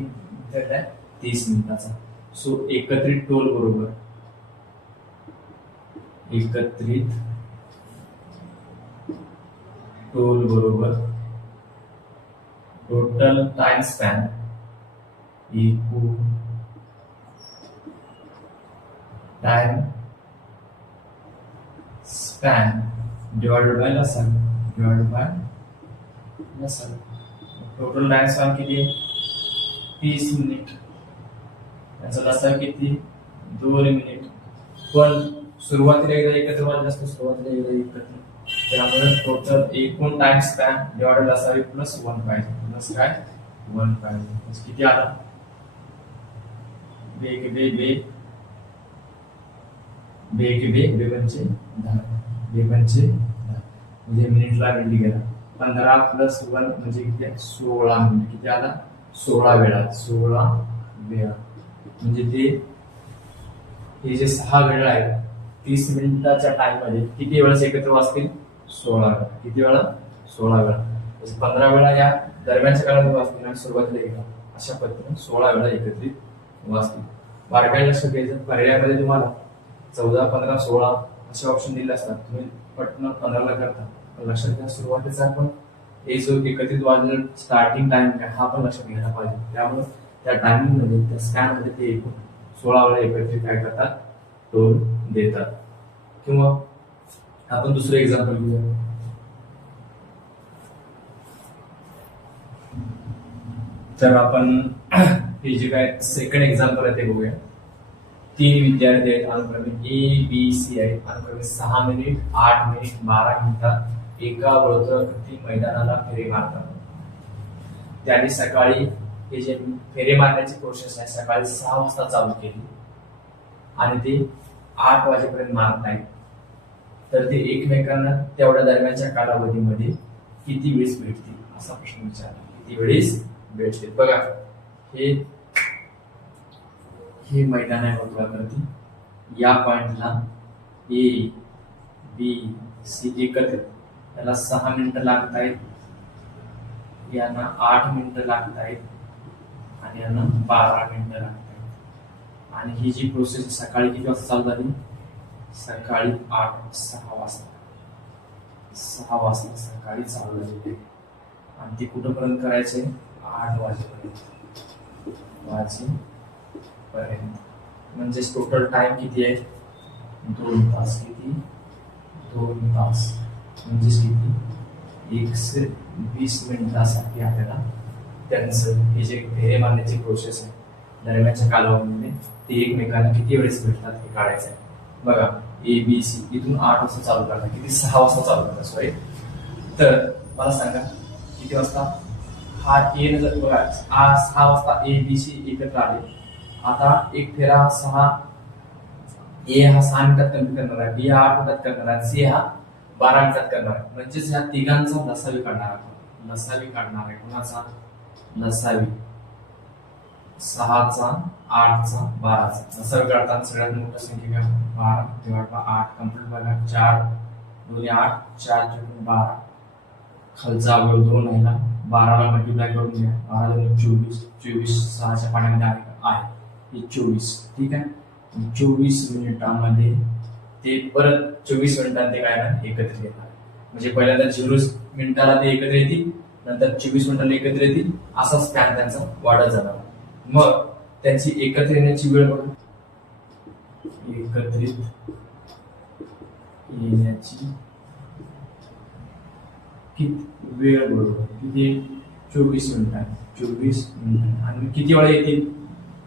दिलाय? 30 मिनिटाचा. सो एकत्रित टोल बरोबर total time span time span divided by लसावी. टोटल टाइम स्पॅन किती? 30 मिनिट. याचा लसावी किती? 2 मिनिट. पण सुरुवातीला एकदा एकत्र वाजले असतो, त्यामुळे टोटल एकूण टाइम स्पॅन डिवाइडेड लसावी प्लस 1 पाहिजे. प्लस काय? 1 पाहिजे. किती आला? बेग बे बे बेग बे बे पंचे 10 बे पंचे 10 म्हणजे मिनिटला मिनिट गेला 15 प्लस 1 म्हणजे किती 16 मिनिट किती आला 16 वेळा म्हणजे ते हे जे 6 वेळा आहेत 30 मिनिटाच्या टाइम मध्ये किती वेळा एकत्र वाचतील 16 वेळा किती वेळा 16 वेळा 15 वेळा या दरम्यानच्या काळामध्ये वाचतील आणि सुरुवातीला एकदा अशा पद्धतीने 16 वेळा एकत्रित वाचतील बारकाईने लक्ष द्यायचं पर्यायामध्ये तुम्हाला 14 15 16 असे ऑप्शन दिले असतात तुम्ही पटकन 15 ला करता पण लक्षात घ्या सुरुवातीचा आपण हे जो एकत्रित वाजलेला स्टार्टिंग टाइम आहे हा पण लक्षात घ्यायला पाहिजे त्यामुळे त्या टायमिंग मध्ये त्या स्कॅन मध्ये ते एकूण 16 वेळा एकत्रित काय करतात टोल देतात किंवा आपण दुसरं एक्झाम्पल घेऊया तर आपण हे जे काय सेकंड एक्झाम्पल आहे ते बघूया 3 विद्यार्थी आहेत अनुक्रमे ए बी सी आहेत अनुक्रमे 6 मिनिट 8 मिनिट 12 मिनिटात एका वर्तुळाकृती मैदानाला फेरी मारतात त्यांनी सकाळी हे जे फेरी मारण्याची प्रोसेस आहे सकाळी 6 वाजता चालू केली आणि ते 8 वाजेपर्यंत मारत नाहीत तर ते एकमेकांना तेवढ्या दरम्यानच्या कालावधीमध्ये किती वेळेस भेटतील असा प्रश्न विचारला किती वेळेस भेटतील बघा हे मैदान आहे वर्तुळाकृती या पॉइंटला ए बी सी एकत्रित त्याला 6 मिनिटं लागत आहेत यांना 8 मिनिटं लागत आहेत आणि यांना 12 मिनिटं लागत आहेत आणि ही जी प्रोसेस सकाळी किती वाजता चालू झाली सकाळी 6 वाजता सकाळी चालू झाली आणि ती कुठपर्यंत करायचे 8 वाजेपर्यंत म्हणजे टोटल टाइम किती आहे 2 तास किती 2 तास म्हणजे किती 120 मिनिटासाठी आपल्याला त्यांचं हे जे फेरे मारण्याची प्रोसेस आहे दरम्यानच्या कालावधीमध्ये ते एकमेकांना किती वेळेस भेटतात हे काढायचं आहे बघा ए बी सी इथून 8 वाजता चालू करतात किती 6 वाजता चालू करतात सॉरी तर मला सांगा किती वाजता हा ए नजर बघा 6 वाजता ए बी सी एकत्र आले आता एक फेरा 6 ए हा 6 मिनिटात कंप्लीट करणार आहे बी हा 8 मिनिटात करणार आहे सी हा 12 मिनिटात करणार आहे म्हणजेच ह्या तिघांचा लसावी काढणार आहे लसावी काढणार आहे कुणाचा लसावी 6 चा 8 चा 12 चा लसावी काढताना सगळ्यात मोठी संख्या काय 12 डिवाइड बाय 8 कंप्लीट बघा 4 2 8 4 12 खालचा अवयव 2 राहिला 12 ला मल्टिप्लाय करून घ्या 12 24 24 6 च्या पाण्यामध्ये आहे 24 ठीक आहे 24 मिनिटांमध्ये ते परत 24 मिनिटांत ते काय ना एकत्र येणार म्हणजे पहिल्यांदा 0 मिनिटाला ते एकत्र येतील नंतर 24 मिनिटांना एकत्र येतील असा स्पॅन त्यांचा वाढत जाणार मग त्यांची एकत्र येण्याची वेळ बघा एकत्रित येण्याची किती वेळ बरोबर किती 24 मिनिटांनी 24 मिनिटांनी आणि किती वेळा येतील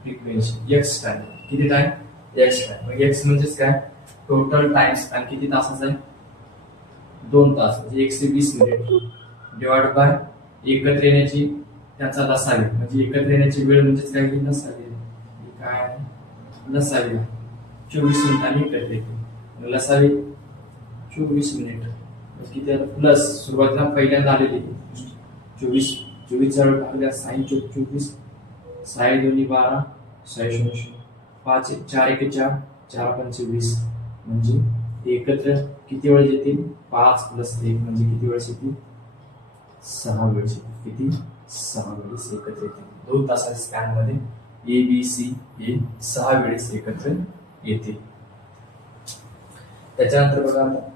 फ्रिक्वेन्सी एक्स टाइम किती टाइम एक्स टाइम मग एक्स म्हणजेच काय टोटल टाइम्स आणि किती तासाचा आहे 2 तास म्हणजे 120 मिनिट डिवाइड बाय एकत्र येण्याची त्याचा लसावी म्हणजे एकत्र येण्याची वेळ म्हणजेच काय की लसावी काय लसावी 24 मिनिटांनी एकत्र येते लसावी 24 मिनिट किती प्लस सुरुवातीला पहिल्यांदा आलेली 24 जवळ टाकल्या साइन 24 साई 2 12 साई 0 5 4 1 4 4 5 20 म्हणजे एकत्र किती वेळ येतील 5 प्लस 1 म्हणजे किती वेळ येतील 6 वेळ किती 6 वेळेस एकत्र येतील 2 तासाच्या स्पॅन मध्ये ए बी सी हे 6 वेळेस एकत्र येतील त्याच्यानंतर बघा आता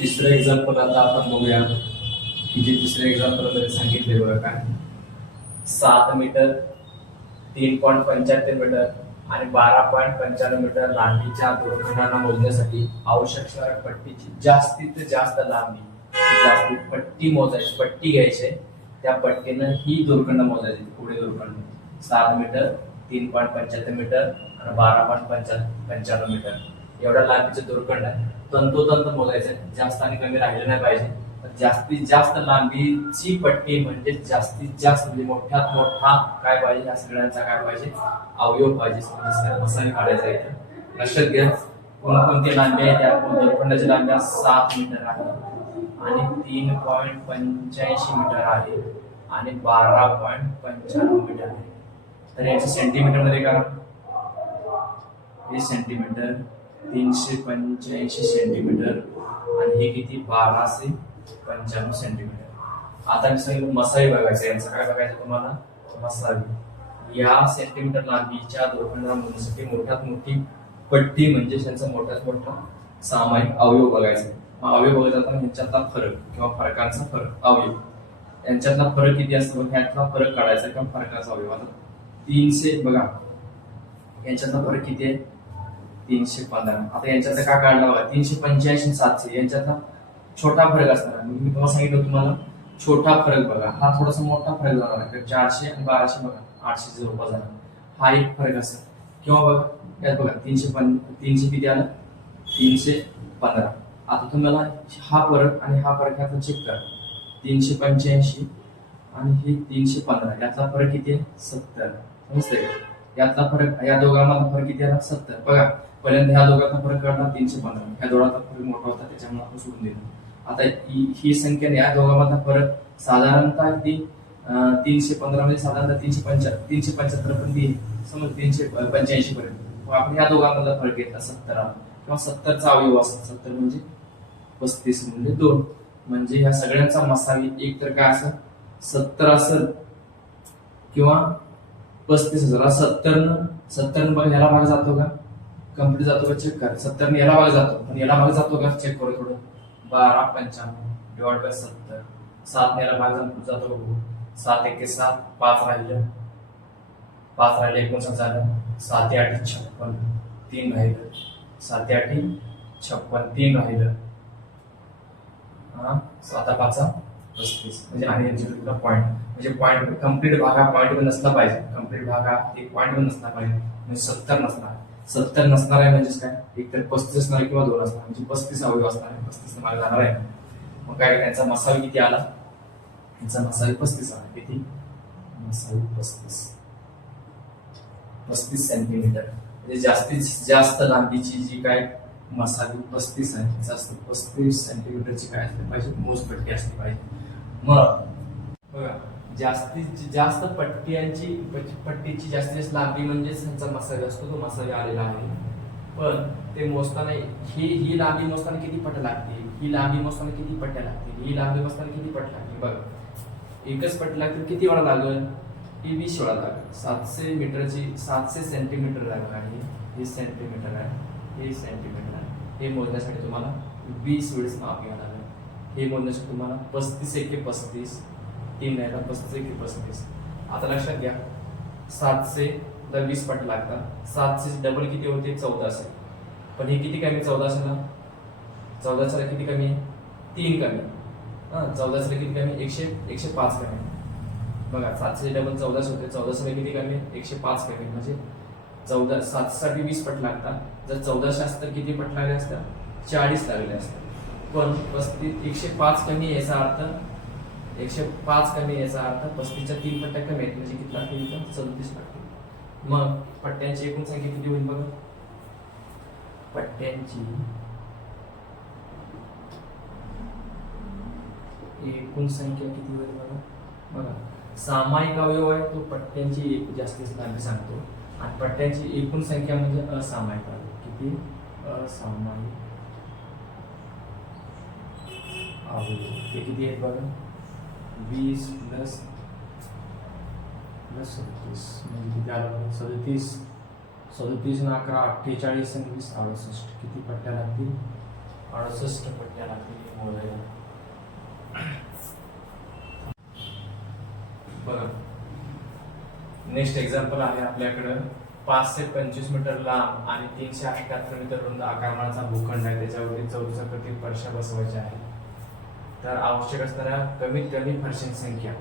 तिसरं एक्झाम्पल आता आपण बघूया की जे तिसऱ्या एक्झाम्पल मध्ये सांगितले बघा काय 7 मीटर 3.75 मीटर आणि 12.95 मीटर लांबीच्या दोरखंडांना मोजण्यासाठी आवश्यक असणाऱ्या पट्टीची जास्तीत जास्त लांबी पट्टी मोजायची पट्टी घ्यायची त्या पट्टीनं ही दोरखंड मोजायची पुढे दोरखंड 7 मीटर 3.75 मीटर आणि 12.95 मीटर एवढ्या लांबीचे दोरखंड आहे तंतोतंत मोजायचं जास्त आणि कमी राहिलं नाही पाहिजे जास्तीत जास्त लांबीची पट्टी म्हणजे जास्तीत जास्त म्हणजे मोठ्यात मोठा काय पाहिजे, या सगळ्यांचा काय पाहिजे, अवयव पाहिजे. म्हणजे मसाले काढायचा आहे. लक्षात घ्या कोणकोणती लांबी आहे. त्या दोरखंडाची लांबी 7 मीटर आहे आणि 3.85 मीटर आहे आणि 12.95 मीटर आहे. तर याचे सेंटीमीटर मध्ये करा. हे सेंटीमीटर 385 सेंटीमीटर आणि हे किती 1295 सेंटीमीटर. आता मी सांगितलं मसाई बघायचं. यांचं काय बघायचं तुम्हाला, मसाई. या सेंटीमीटर लांबीच्या दोरखंडाला मोजण्यासाठी मोठ्यात मोठी पट्टी म्हणजे त्यांचा मोठ्यात मोठा सामायिक अवयव बघायचा. अवयव बघत जाताना ह्यांच्यातला फरक किंवा फरकांचा फरक, अवयव यांच्यातला फरक किती असतो ह्यातला फरक काढायचा किंवा फरकाचा अवयव. आता 300 बघा, यांच्यातला फरक किती आहे 315. आता यांच्यातला का काढला बघा 385 700. यांच्यातला छोटा फरक असणार. मी तुम्हाला सांगितलं तुम्हाला छोटा फरक बघा. हा थोडासा मोठा फरक जाणार आहे. 400 आणि 1200 बघा 800 जवळपास जाणार. हा एक फरक असेल. किंवा बघा यात बघा 300 किती आलं 315. आता तुम्हाला हा फरक आणि हा फरक यातला चेक करा. 385 आणि हे 315 यातला फरक किती आहे 70. समजतंय का? यातला फरक, या दोघांमधला फरक किती आला 70. बघा पहिल्यांदा ह्या दोघांचा फरक काढला 315. ह्या दोघांचा फरक मोठा होता त्याच्यामुळे आपण सोडून दिलं. आता ही संख्या या दोघांमधला फरक साधारणतः ती 315 मध्ये साधारणतः 375 पण ती समज 385 पर्यंत. मग आपण या दोघांमधला फरक घेतला 70 किंवा 70चा अवयव असतो. 70 म्हणजे 35 म्हणजे 2. म्हणजे ह्या सगळ्यांचा मसावी एक तर काय असेल 70 असेल किंवा 35 असेल. 70 बघ ह्याला भाग जातो का, कम्प्लीट जातो का चेक कर. 70 याला भाग जातो पण याला भाग जातो का चेक करू थोडं. 1295 डिवाइड बाय 70. 7 याला भाग जातो बघू. 7 1 7 5 राहिलं 59 झालं. 7 8 56 3 राहिलं. 7 8 56 3 राहिलं. 7 5 35. म्हणजे आणि यांच्या पॉईंट म्हणजे पॉईंट कम्प्लीट भाग हा पॉईंट वर नसला पाहिजे. कम्प्लीट भाग हा एक पॉईंट वर नसला पाहिजे. म्हणजे 70 नसणार. 70 नसणार आहे म्हणजे काय एक तर 35 असणार किंवा 2 असणार. म्हणजे 35 अवयव असणार आहे. 35 मागे जाणार आहे. मग काय त्यांचा मसावी किती आला, यांचा मसावी 35 आला. किती मसावी 35 सेंटीमीटर. म्हणजे जास्तीत जास्त लांबीची जी काय मसावी 35 आहे. जास्त 35 सेंटीमीटरची काय असली पाहिजे मोजपट्टी असली पाहिजे. मग बघा जास्तीत जास्त पट्टीची जास्तीत लांबी म्हणजेच त्यांचा मसावी असतो. तो मसावी आलेला आहे. पण ते मोजताना ही लांबी मोजताना किती पट्ट्या लागतील, ही लांबी मोजताना किती पट्ट्या लागतील, ही लांबी मोजताना किती पट्ट्या लागतील. बघा एकच पट्टी लागतील किती वेळा लागेल, ही 20 वेळा लागेल. 700 मीटरची 700 सेंटीमीटर लागेल आहे. हे सेंटीमीटर आहे, हे सेंटीमीटर आहे. हे मोजण्यासाठी तुम्हाला 20 वेळेस माप घ्यावं लागेल. हे मोजण्यासाठी तुम्हाला 35 एके 35 3 नाही 35 एके 35. आता लक्षात घ्या 700 ला 20 पट लागतात. 700 डबल किती होते 1400. पण हे किती कमी 1400 ला 1400 ला किती कमी आहे 3 कमी. 1400 ला किती कमी 105 कमी. बघा 700 डबल 1400 होते. 1400 ला किती कमी 105 कमी. म्हणजे 700 साठी 20 पट लागतात. जर 1400 असतं तर किती पट लागले असतात 40 लागले असतात. पण 105 कमी याचा अर्थ 105 कमी याचा अर्थ 35च्या 3 पट्ट्या कमी आहेत. म्हणजे किती लागतील 37 लागतील. मग पट्ट्यांची एकूण संख्या किती होईल बघा. पट्ट्यांची एकूण संख्या किती होईल बघा. सामायिक अवयव आहे तो पट्ट्यांची जास्तीत लांबी सांगतो. आणि पट्ट्यांची एकूण संख्या म्हणजे असामायिक अवयव. किती असामायिक अवयव ते किती आहेत बघा. 20 प्लस 37 म्हणजे किती आलं 37 37 आणि 11 48 आणि 20 68. किती पट्ट्या लागतील 68 पट्ट्या लागतील मोजायला. बघा नेक्स्ट एक्झाम्पल आहे आपल्याकडं 5 ते 25 मीटर लांब आणि 378 मीटर रुंद आकारमानाचा भूखंड आहे. त्याच्यावरती चौरसाकृती फरशा बसवायच्या आहेत. तर आवश्यक असणाऱ्या कमीत कमी फरशांची संख्या.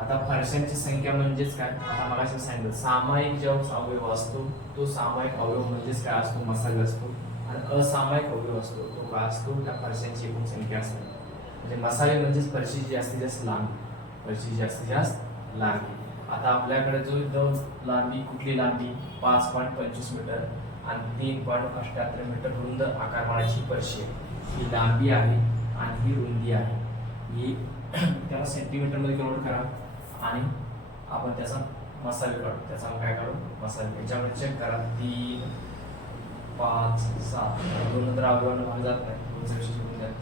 आता फरशांची संख्या म्हणजेच काय, आता मला असं सांगितलं सामायिक जो अवयव असतो तो सामायिक अवयव म्हणजेच काय असतो मसाला असतो. आणि असामायिक अवयव असतो तो काय असतो त्या फरशांची एकूण संख्या असते. म्हणजे मसाले म्हणजे फरशीची जास्तीत जास्त लांबी, फरशीची जास्तीत जास्त लांबी. आता आपल्याकडे जो लांबी, कुठली लांबी 5.25 मीटर आणि 3.78 मीटर रुंद आकारमानाची फरशी आहे. ही लांबी आहे आणि ही रुंदी आहे. ही त्याला सेंटीमीटरमध्ये कन्वर्ट करा आणि आपण त्याचा मसाले काढू. त्याचा काय काढू? मसाले. याच्यामध्ये चेक करा 3, 5, 7 2 नंतर अवयवांना भाग जात नाही.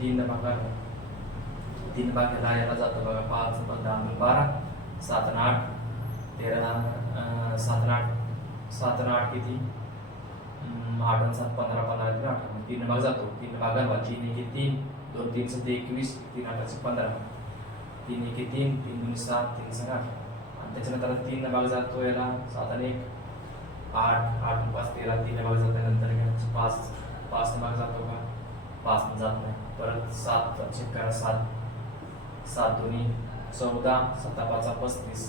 3 भागाला 3 भाग याला जातो बघा. 5 10 12 7 आणि 8 13 7 आणि 8 किती? 8 आणि 7 15 15 8 3 भाग जातो. 3 भागाला 3 1 3 2 3 7 21 3 8 15 3 1 3 3 2 7 3 6 8 आणि त्याच्यानंतर 3 भाग जातो याला 7 आणि 1 8 8 5 13 3 भाग जातो. नंतर 5 भाग जातो का? 5 जात नाही. परत 7 चेक करा. 7 2 14 7 5 35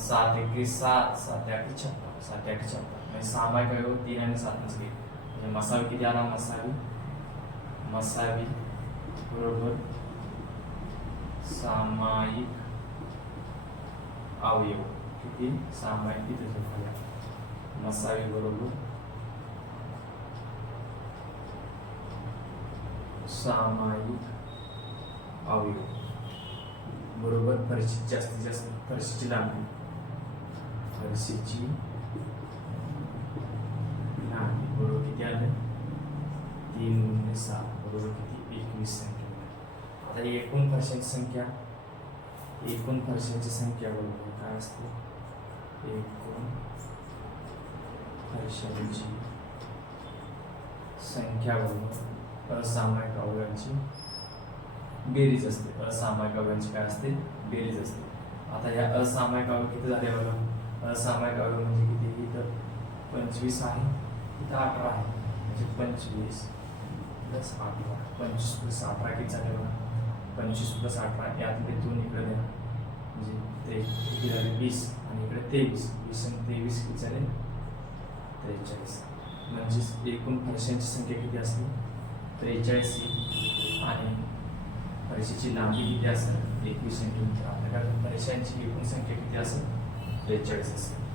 7 21 7 7 8 56 7 8 56 म्हणजे सामायिक अवयव 3 आणि 7 नच घेईल. म्हणजे मसावी किती आला? मसावी बरोबर सामायिक अवयव किती? सामायिक किती झाला? मसावी बरोबर सामायिक अवयव बरोबर फरशी जास्तीत जास्त फरशीची लांबी, फरशीची लांबी बरोबर किती आलं? 3 गुणिले 7 बरोबर किती? 21 सेंटीमीटर. आता एकूण फरशांची संख्या, एकूण फरशांची संख्या बरोबर काय असते? एकूण फरशांची संख्या बरोबर असामायिक अवयवांची बेरीज असते. असामायिक अवयवांची काय असते? बेरीज असते. आता या असामायिक अवयव किती झाले बघा? असामायिक अवयव म्हणजे किती? इथं 25 आहे, इथं 18 आहे. म्हणजे 25 प्लस 18, 25 प्लस 18 किती झाले बघा? 25 प्लस 18 यातले 2 इकडे द्या म्हणजे ते किती झाले? 20 आणि इकडे 23. 20 आणि 23 किती झाले? 43. म्हणजे एकूण फरशांची संख्या किती असते? 43 आणि फरशीची लांबी किती असेल? 21 सेंटीमीटर. आपल्याकडे फरशांची एकूण संख्या किती असेल? 43 असेल.